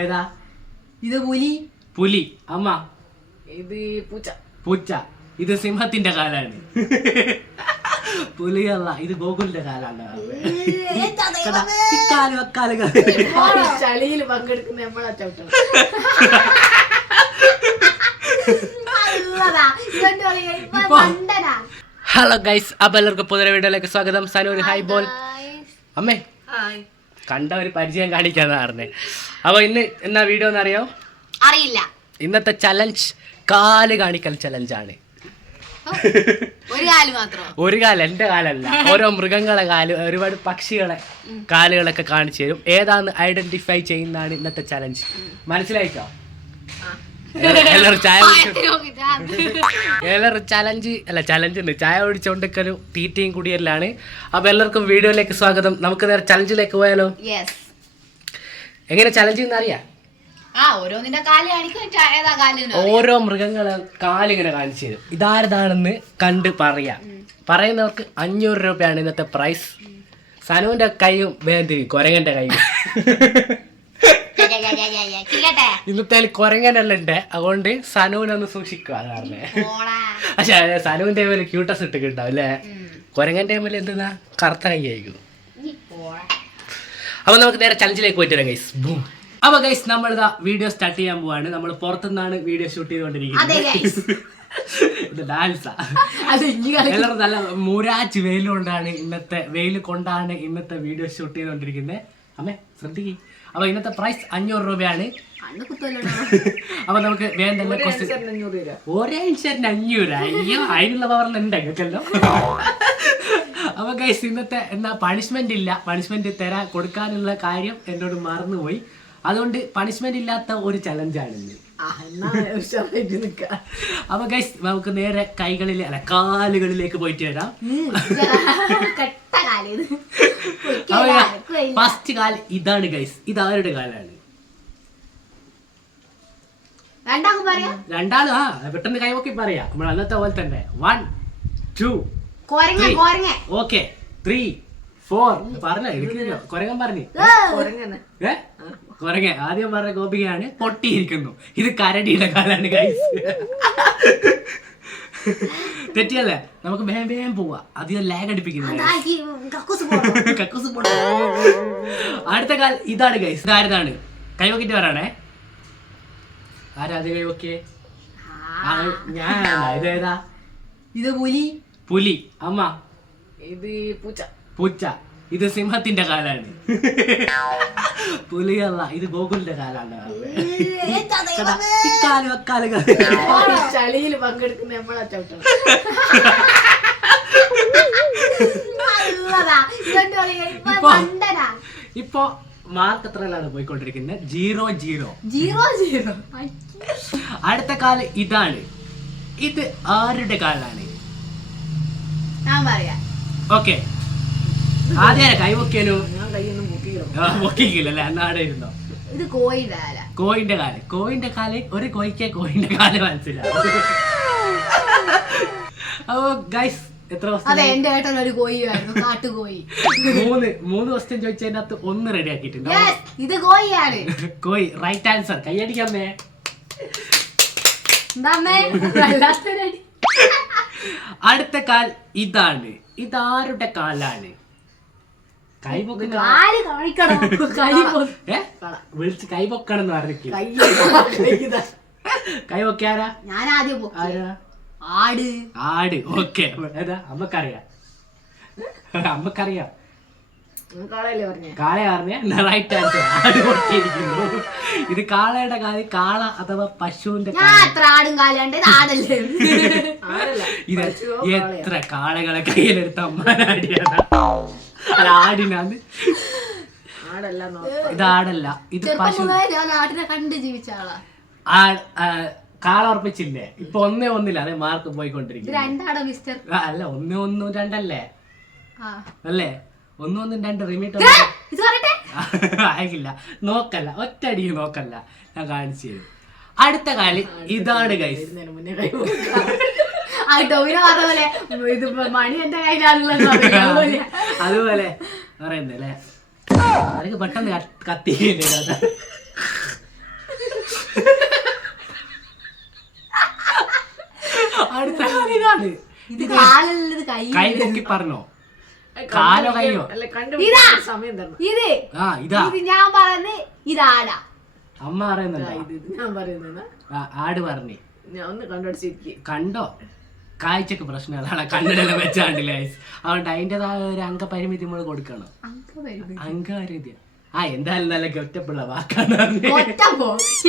ഏതാ? ഇത് പുലി. പുലി. അമ്മ ഇത് പൂച്ച. പൂച്ച. ഇത് സിംഹത്തിന്റെ കാലാണ്. പുലിയല്ല, ഇത് ഗോകുലിന്റെ കാലാണ്. ചളിയിൽ പങ്കെടുക്കുന്ന നമ്മളെ ചവിട്ടണം. ഹലോ ഗൈസ്, അപ്പൊ എല്ലാവർക്കും പുതിയ വീഡിയോയിലേക്ക് സ്വാഗതം. സനൂർ ഹായ് ബോൾ. അമ്മേ കണ്ട ഒരു പരിചയം കാണിക്കാന്ന് പറഞ്ഞേ. അപ്പൊ ഇന്ന് എന്നാ വീഡിയോ എന്നറിയോ? അറിയില്ല. ഇന്നത്തെ ചലഞ്ച് കാല് കാണിക്കൽ ചലഞ്ചാണ്. ഒരു കാല്, എന്റെ കാലല്ല, ഓരോ മൃഗങ്ങളെ കാല്, ഒരുപാട് പക്ഷികളെ കാലുകളൊക്കെ കാണിച്ചു തരും. ഏതാന്ന് ഐഡന്റിഫൈ ചെയ്യുന്നതാണ് ഇന്നത്തെ ചലഞ്ച്. മനസ്സിലായിട്ടോ? എല്ലാവരും ചലഞ്ച് ഉണ്ട്. ചായ കുടിച്ചോണ്ടിരിക്കലും തീറ്റയും കുടിയല്ലാണ്. അപ്പൊ എല്ലാവർക്കും വീഡിയോയിലേക്ക് സ്വാഗതം. നമുക്ക് നേരെ ചലഞ്ചിലേക്ക് പോയാലോ? എങ്ങനെ ചലഞ്ച് എന്നറിയാം? ഓരോ മൃഗങ്ങളെ കാലിങ്ങനെ കാണിച്ചു തരും. ഇതാരതാണെന്ന് കണ്ട് പറയാം. പറയുന്നവർക്ക് 500 രൂപയാണ് ഇന്നത്തെ പ്രൈസ്. സനുവിന്റെ കൈയും വേണ്ടി കൊരങ്ങന്റെ കൈയും. ഇന്നത്തെ കൊരങ്ങനല്ല ഉണ്ട്, അതുകൊണ്ട് സനുവിനൊന്ന് സൂക്ഷിക്കുക. കാരണം പക്ഷെ സനുവിന്റെ മേലെ ക്യൂട്ടസ് ഇട്ടിട്ടുണ്ടാവും അല്ലേ? കൊരങ്ങന്റെ മേലെ എന്തെന്നാ കറുത്ത കൈ ആയിരിക്കും. അപ്പൊ നമുക്ക് നേരെ ചലഞ്ചിലേക്ക് പോയിട്ട് വരാം ഗൈസ്. അപ്പൊ ഗൈസ്, നമ്മളിതാ വീഡിയോ സ്റ്റാർട്ട് ചെയ്യാൻ പോവാണ്. നമ്മൾ പുറത്തുനിന്നാണ് വീഡിയോ ഷൂട്ട് ചെയ്തുകൊണ്ടിരിക്കുന്നത്. ഇത് ഡാൻസാ. എല്ലാവരും നല്ല മൂരാച്ച് വെയിലുകൊണ്ടാണ് ഇന്നത്തെ വീഡിയോ ഷൂട്ട് ചെയ്തുകൊണ്ടിരിക്കുന്നത്. അമ്മേ ശ്രദ്ധിക്കും. അപ്പൊ ഇന്നത്തെ പ്രൈസ് 500 രൂപയാണ്. അപ്പൊ നമുക്ക് വേണ്ട ഒരേ ഇൻഷറിന് 500. അയ്യോ, അതിനുള്ള പവറിൽ ഉണ്ടല്ലോ. അപ്പൊ ഗൈസ്, ഇന്നത്തെ എന്നാ പണിഷ്മെന്റ് ഇല്ല. പണിഷ്മെന്റ് കൊടുക്കാനുള്ള കാര്യം എന്നോട് മറന്നുപോയി. അതുകൊണ്ട് പണിഷ്മെന്റ് ഇല്ലാത്ത ഒരു ചലഞ്ചാണ് ഇന്ന്. അപ്പൊ ഗൈസ്, നമുക്ക് നേരെ കാലുകളിലേക്ക് പോയിട്ട് വരാം. ഫസ്റ്റ് കാല് ഇതാണ് ഗൈസ്. ഇതാരുടെ കാലാണ്? രണ്ടാളും പെട്ടെന്ന് കൈവക്കി പറയാ. നമ്മൾ അന്നത്തെ പോലെ തന്നെ 1 2 ഓക്കെ 3 4 പറഞ്ഞ കൊരങ്ങൻ പറഞ്ഞു. കൊരങ്ങ ആദ്യം പറഞ്ഞ ഗോപികയാണ്. പൊട്ടിയിരിക്കുന്നു. ഇത് കരടിയുടെ കാലാണ് ഗൈസ്. തെറ്റിയല്ലേ? നമുക്ക് വേഗം പോവാ. അധികം ലാഗ് അടിപ്പിക്കുന്നു. അടുത്ത കാൽ ഇതാണ് ഗൈസ്. ഇതാരതാണ്? കൈവക്കിട്ട് വരാണേ. ആരാ അത് കൈവക്കിയേ? ഞാനാ. ഇതേതാ? ഇത് പുലി. പുലി. അമ്മ ഇത് പൂച്ച. പൂച്ച. ഇത് സിംഹത്തിന്റെ കാലാണ്. പുലിയല്ല, ഇത് ഗോകുലിന്റെ കാലാണ്. ചളിയിൽ പങ്കെടുക്കുന്ന നമ്മളെ ചവിട്ടണം. ഇപ്പൊ മാർക്ക് എത്രയിലാണ് പോയിക്കൊണ്ടിരിക്കുന്നത്? 0-0. അടുത്ത കാല് ഇതാണ്. ഇത് ആരുടെ കാലാണ്? ഓക്കെ, ആദ്യം കൈവൊക്കിയാലോ? പൊക്കിക്കില്ലല്ലേ? എന്നാടെ ഇരുന്നോ? ഇത് കോയിന്റെ കാല്. ഒരു കോയിന്റെ കാല് മനസ്സിലാവും. അപ്പൊ ഗൈസ്, എത്ര എന്റെ ഏട്ടൻ ഒരു കോയിയായിരുന്നു, കാട്ടുകോയി. 3 ക്വസ്റ്റ്യൻ ചോദിച്ചതിന്റെ അകത്ത് 1 റെഡി ആക്കിയിട്ടുണ്ട്. ഇത് കോയിയാണ്. കോയി റൈറ്റ് ആൻസർ. കൈയടിക്കമ്മേ. അടുത്ത കാൽ ഇതാണ്. ഇതാരുടെ കാലാണ്? വിളിച്ച് കൈപൊക്കണം എന്ന് പറഞ്ഞിട്ട് കൈപൊക്കാരാ? ഞാൻ ആദ്യം ആട്. ഓക്കെ, അമ്മക്കറിയാം. കാള പറഞ്ഞ റൈറ്റ് ആൻസർ. ആട് പൊട്ടിയിരിക്കുന്നു. ഇത് കാളയുടെ കാല്. കാള അഥവാ പശുവിന്റെ ഇത് എത്ര കാളകളെ കയ്യിലെടുത്ത അമ്മാനാടിയാണ്. അല്ല, ആടിനാന്ന്. ഇത് ആടല്ല, ഇത് പശു. കണ്ട് ജീവിച്ച ആളാ. കാള ഉറപ്പിച്ചില്ലേ? ഇപ്പൊ 1-1. അതെ, മാർക്ക് പോയിക്കൊണ്ടിരിക്കും. അല്ല, 1-1 2 അല്ലേ? 1-1 2 റിമീറ്റ് ആയില്ല. നോക്കല്ല, ഒറ്റയടി നോക്കല്ല, ഞാൻ കാണിച്ചു തരും. അടുത്ത കാല് ഇതാണ് ഗൈസ്. മണി എന്റെ കയ്യിലാണുള്ളത്. അതുപോലെ പറയുന്നല്ലേ, അതൊക്കെ പെട്ടെന്ന് കത്തിയില്ലേ? അടുത്ത ഇതാണ്. ഇത് കാലല്ലത് കൈ. കൈ പൊക്കി പറഞ്ഞോ, കാലോ കയ്യോ? ഇതാ സമയം തരണം. ഇത് ആ ഇതാ ഇത് ഞാൻ പറയുന്നത് ഇതാടാ. അമ്മ പറയുന്നുണ്ടോ? ഞാൻ പറയുന്നത് ആട് പറഞ്ഞേ. ഞാൻ ഒന്ന് കണ്ടുപിടിച്ചിരിക്കും. കണ്ടോ, കാഴ്ചക്ക് പ്രശ്നമാണ്, കണ്ണിടെല്ലാം വെച്ചാണ്ടില്ലേ. അതുകൊണ്ട് അതിൻ്റെതായ ഒരു അംഗപരിമിതി നമ്മൾ കൊടുക്കണം. അംഗപരിമിതി ആ എന്തായാലും നല്ല ഒറ്റപ്പുള്ള വാക്കാണ്.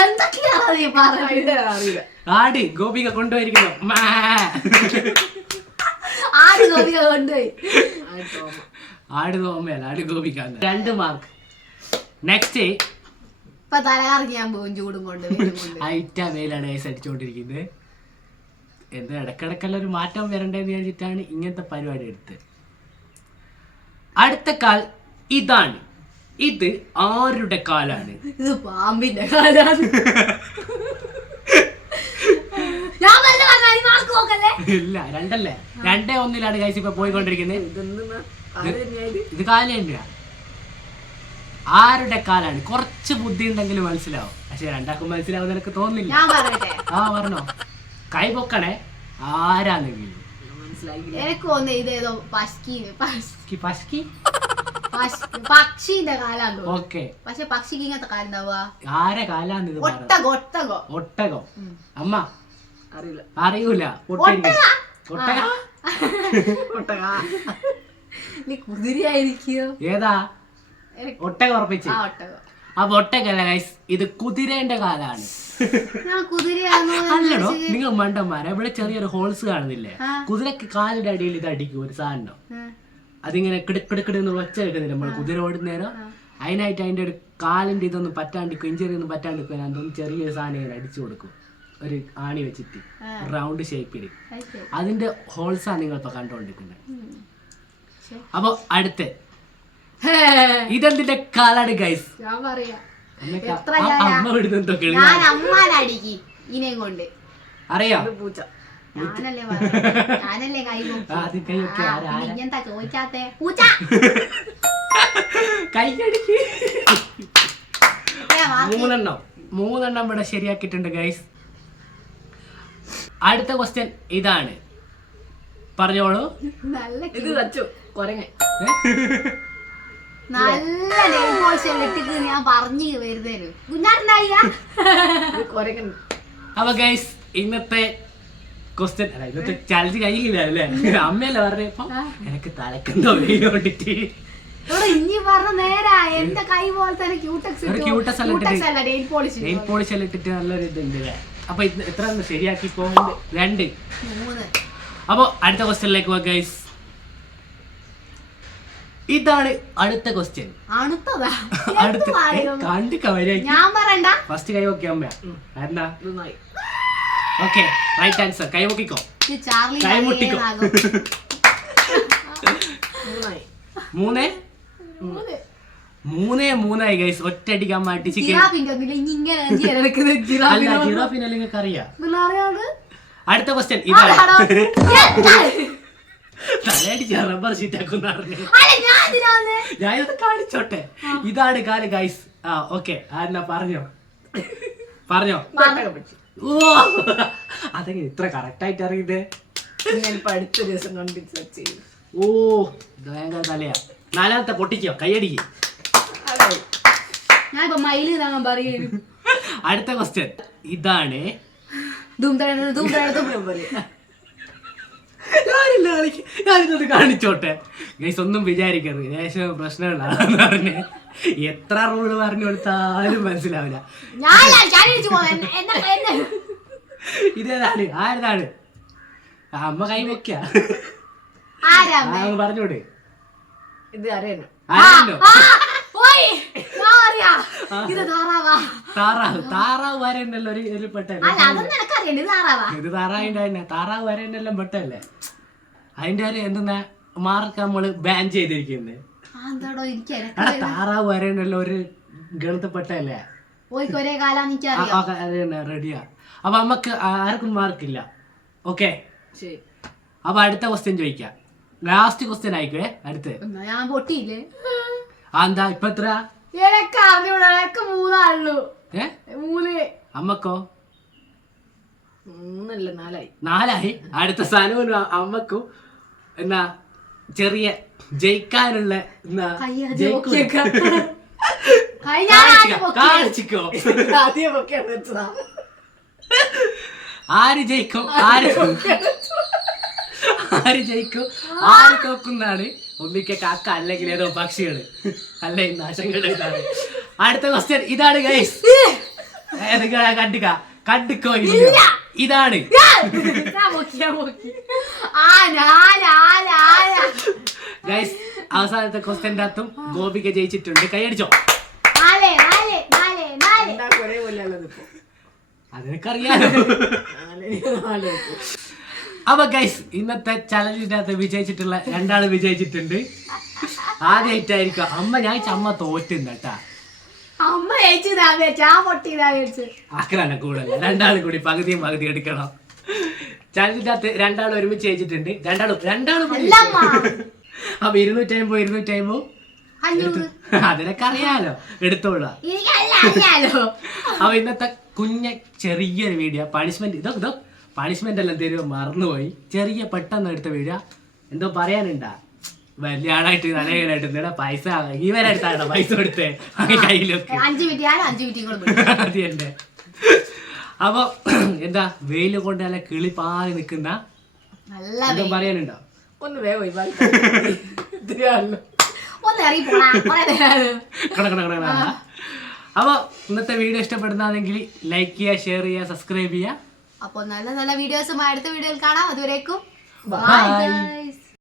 എന്തൊക്കെയാണ് നീ പറയുന്നത്? അറിയില്ല. ആട് ഗോപിക കൊണ്ടുപോയിരിക്കുന്നു. ആട് ഗോപിക കൊണ്ടുപോയി. ആട് തോമയല്ല, ആട് ഗോപിക. 2 മാർക്ക്. നെക്സ്റ്റ് ഇപ്പൊ തലകറങ്ങി ഞാൻ പോകും ചൂടും കൊണ്ട്. ഐറ്റ വെയിലാണ് ഐസ് അടിച്ചുകൊണ്ടിരിക്കുന്നത്. എന്താ ഇടക്കിടക്കെല്ലാം ഒരു മാറ്റം വരണ്ടേന്ന് വിചാരിച്ചിട്ടാണ് ഇങ്ങനത്തെ പരിപാടി എടുത്തത്. അടുത്ത കാൽ ഇതാണ്. ഇത് ആരുടെ കാലാണ്? ഇത് പാമ്പിന്റെ കാലാണ്. ഞാൻ തന്നെ പറഞ്ഞ നീ മാർക്ക് നോക്കല്ലേ? ഇല്ല, 2 1 ഗൈസ് ഇപ്പൊ പോയിക്കൊണ്ടിരിക്കുന്നത്. ഇതൊന്നും ആര് തന്നെയായത്? ഇത് കാല് തന്നെയാ. ആരുടെ കാലാണ്? കുറച്ച് ബുദ്ധി ഉണ്ടെങ്കിലും മനസ്സിലാവും. പക്ഷെ രണ്ടാക്കും മനസ്സിലാവും എനിക്ക് തോന്നുന്നില്ല. ഞാൻ പറയട്ടെ? ആ പറഞ്ഞോ, കൈ പൊക്കണേ. ആരാണെങ്കിലും മനസ്സിലായില്ല. എനിക്ക് തോന്നുന്നു ഇതേതോ പക്ഷീന്റെ കാലാന്ന്. ഓക്കെ, പക്ഷെ പക്ഷിക്ക് ഇങ്ങനത്തെ കാലുണ്ടാവുക. ആരെ കാലാന്ന് ഇത്? ഒട്ടകോ ഒട്ടകോ ഒട്ടകോ. അമ്മ അറിയില്ല. അറിയൂല. ഒട്ടക. നീ കുതിരയായിരിക്കോ? ഏതാ ഒട്ടക? ഉറപ്പിച്ച്. ആ ഒട്ടകോ. അപ്പൊ ഒട്ടകല്ല ഗൈസ്, ഇത് കുതിരേന്റെ കാലാണ്. ഞാൻ കുതിരയാണോ? അല്ലടോ, നിങ്ങൾ മണ്ടന്മാരെ. ഇവിടെ ചെറിയൊരു ഹോൾസ് കാണുന്നില്ലേ? കുതിരക്ക് കാലിന്റെ അടിയിൽ ഇത് അടിക്കും ഒരു സാധനം. അതിങ്ങനെ കിടക്കിടക്കിടെന്ന് ഒച്ച കേൾക്കുന്നില്ല നമ്മൾ കുതിര ഓടുന്നേരം. അതിനായിട്ട് അതിന്റെ ഒരു കാലിന്റെ ഇതൊന്നും പറ്റാണ്ടിക്കും, ഇഞ്ചറി ഒന്നും പറ്റാണ്ടിക്കും, അതൊന്നും ചെറിയൊരു സാധനം ഇങ്ങനെ അടിച്ചു കൊടുക്കും, ഒരു ആണി വെച്ചിട്ട് റൗണ്ട് ഷേപ്പില്. അതിന്റെ ഹോൾസാണ് നിങ്ങൾ ഇപ്പൊ കണ്ടോണ്ടിരിക്കുന്നത്. അപ്പൊ അടുത്ത ഇതെന്തിന്റെ കാലാണ് ഗൈസ്? ഞാൻ പറയാ അമ്മ വിടുന്നുണ്ടോ? ഞാൻ അമ്മാനടിക്ക് ഇതിനെ കൊണ്ട്. അറിയാം. പൂച്ച. ഞാനല്ലേ കൈ ഇങ്ങനത്തെ ചോദിക്കാത്തെ പൂച്ച. കൈയടിക്ക്. 3 ഇവിടെ ശരിയാക്കിയിട്ടുണ്ട് ഗൈസ്. അടുത്ത ക്വസ്റ്റ്യൻ ഇതാണ്. പറഞ്ഞോളൂ. നല്ല ഇത് തച്ചു കൊരങ്ങൻ. നല്ല ഇട്ടിട്ട് ഞാൻ പറഞ്ഞു വരുന്നേരും കുഞ്ഞാണ്ടായ കൊരങ്ങൻ. അപ്പൊ ഗൈസ് ഇന്നത്തെ ക്വസ്റ്റ്യൻ അല്ല, ഇന്നത്തെ ചലഞ്ച് കഴിയില്ല അല്ലേ? അമ്മയല്ലേ പറഞ്ഞപ്പോ എനിക്ക് തലക്കെന്തോ വേണ്ടിട്ട് ഇനി പറഞ്ഞ നേരാ. എന്റെ കൈ പോലെ തന്നെ ക്യൂട്ടക്സ് നെയിൽ പോളിഷ് എല്ലാം ഇട്ടിട്ട് നല്ലൊരു ഇതുണ്ട്. അപ്പൊ എത്ര ശരിയാക്കി ഇപ്പോ? 2. അപ്പൊ അടുത്ത ക്വസ്റ്റ്യനിലേക്ക് പോവാ ഗൈസ്. ഇതാണ് അടുത്ത ക്വസ്റ്റ്യൻ. അടുത്ത കണ്ട് കവരായി. ഞാൻ പറയണ്ട. ഫസ്റ്റ് കൈ നോക്കിയാ അമ്മ. എന്താ? Okay, right answer. കൈ നോക്കിക്കോ, കൈ മുട്ടിക്കോ. 3 ഗൈസ്. ഒറ്റയടിക്ക് അമ്മ അടിച്ച്. ജിറാഫിനെ നിങ്ങൾക്ക് അറിയാം. അടുത്ത ക്വസ്റ്റ്യൻ ഇതാണ്. തലയടിച്ച് റബ്ബർ ഷീറ്റാക്കുന്ന ഞാൻ ഇത് കാണിച്ചോട്ടെ. ഇതാണ് കാല് ഗൈസ്. ആ ഓക്കെ, ആരെന്നാ പറഞ്ഞോ? ഓ, അതെങ്ങനെ ഇത്ര കറക്റ്റ് ആയിട്ട് അറിയുന്നേ? അടുത്ത ദിവസം കണ്ടിട്ട് സെർച്ച് ചെയ്യും. ഓ, ഭയങ്കര തലയാ. 4ാമത്തെ പൊട്ടിക്കോ, കൈയടിക്ക്. അടുത്ത ക്വസ്റ്റ്യൻ ഇതാണ്. ഞാനിത് കാണിച്ചോട്ടെ ഗൈസ്. ഒന്നും വിചാരിക്കരുത്, ശേഷം പ്രശ്നങ്ങളാണെന്ന് പറഞ്ഞ് എത്ര റൂള് പറഞ്ഞു കൊടുത്താലും മനസ്സിലാവില്ല. ഇതേതാണ്? ആരതാണ്? അമ്മ കൈ വെക്ക പറഞ്ഞോട്. ഇത് അറിയണോ? താറാവ് വരണ്ടല്ലോ ഒരു പെട്ടല്ലേ? ഇത് താറാവിന്റെ തന്നെ. താറാവ് വരണ്ടെല്ലാം പെട്ടല്ലേ? അതിന്റെ ഒരു എന്തെന്നാ മാർക്ക് നമ്മള് ബാൻ ചെയ്തിരിക്കുന്നത്. താറാവ് വരണ്ടല്ലോ ഒരു ഗണിതപ്പെട്ടല്ലേ? റെഡിയാ. അപ്പൊ നമ്മക്ക് ആർക്കും മാർക്കില്ല. ഓക്കെ, അപ്പൊ അടുത്ത ക്വസ്റ്റ്യൻ ചോദിക്കാം. ലാസ്റ്റ് ക്വസ്റ്റ്യൻ ആയിക്കേ. അടുത്ത് ഞാൻ പൊട്ടിയില്ലേ? എന്താ ഇപ്പൊ എത്ര? 3 ആ അമ്മക്കോ 3 അല്ല 4 ആയി. 4 ആയി. അടുത്ത സനുവിനും അമ്മക്കും എന്നാ ചെറിയ ജയിക്കാനുള്ള എന്നാ കാണിച്ചിക്കോ. ആദ്യം പൊക്കെയാണ് വെച്ചതാ. ആര് ജയിക്കും ആര് ജയിക്കും ആര് തോക്കുന്നാണ് ഒന്നിക്ക കാക്ക അല്ലെങ്കിൽ ഏതോ പക്ഷികള് അല്ല നാശങ്ങളുടെ ഇതാണ്. അടുത്ത ക്വസ്റ്റ്യൻ ഇതാണ് ഗൈസ്. കണ്ടിക്കോ ഇതാണ് ഗൈസ്. അവസാനത്തെ ക്വസ്റ്റ്യൻ്റെ അകത്തും ഗോപിക ജയിച്ചിട്ടുണ്ട്. കൈയടിച്ചോ. അതെനിക്കറിയാലോ. അപ്പൊ ഗൈസ് ഇന്നത്തെ ചലഞ്ചിന്റെ അകത്ത് വിജയിച്ചിട്ടുള്ള 2 ആള് വിജയിച്ചിട്ടുണ്ട്. ആദ്യമായിട്ടായിരിക്കും അമ്മ. ഞാൻ അമ്മ തോറ്റുണ്ട് കേട്ടാ. അമ്മ ആക്രാന കൂടുതൽ. 2 ആളും കൂടി പകുതിയും പകുതി എടുക്കണം. ചലഞ്ചിന്റെ അകത്ത് 2 ആൾ ഒരുമിച്ച് ജയിച്ചിട്ടുണ്ട്. രണ്ടാളും അപ്പൊ 250 അതിനൊക്കെ അറിയാലോ. എടുത്തോളാം. അപ്പൊ ഇന്നത്തെ ചെറിയൊരു വീഡിയോ പണിഷ്മെന്റ് ഇതോ പണിഷ്മെന്റ് എല്ലാം തരുമോ മറന്നുപോയി. ചെറിയ പെട്ടെന്ന് എടുത്ത വീഡിയോ. എന്തോ പറയാനുണ്ടാ വലിയ ആളായിട്ട് നല്ലതായിട്ട് എന്താണ് പൈസ ഇവരെടുത്താണോ പൈസ കൊടുത്തേ കയ്യിലൊക്കെ. അത് തന്നെ. അപ്പൊ എന്താ വെയില് കൊണ്ട് നല്ല കിളി പാറി നിക്കുന്ന എന്തോ പറയാനുണ്ടോ? ഒന്ന് വേഗം അപ്പൊ ഇന്നത്തെ വീഡിയോ ഇഷ്ടപ്പെടുന്നതെങ്കിൽ ലൈക്ക് ചെയ്യുക, ഷെയർ ചെയ്യുക, സബ്സ്ക്രൈബ് ചെയ്യുക. അപ്പൊ നല്ല നല്ല വീഡിയോസുമായി അടുത്ത വീഡിയോയിൽ കാണാം. അതുവരേക്കും ബൈ.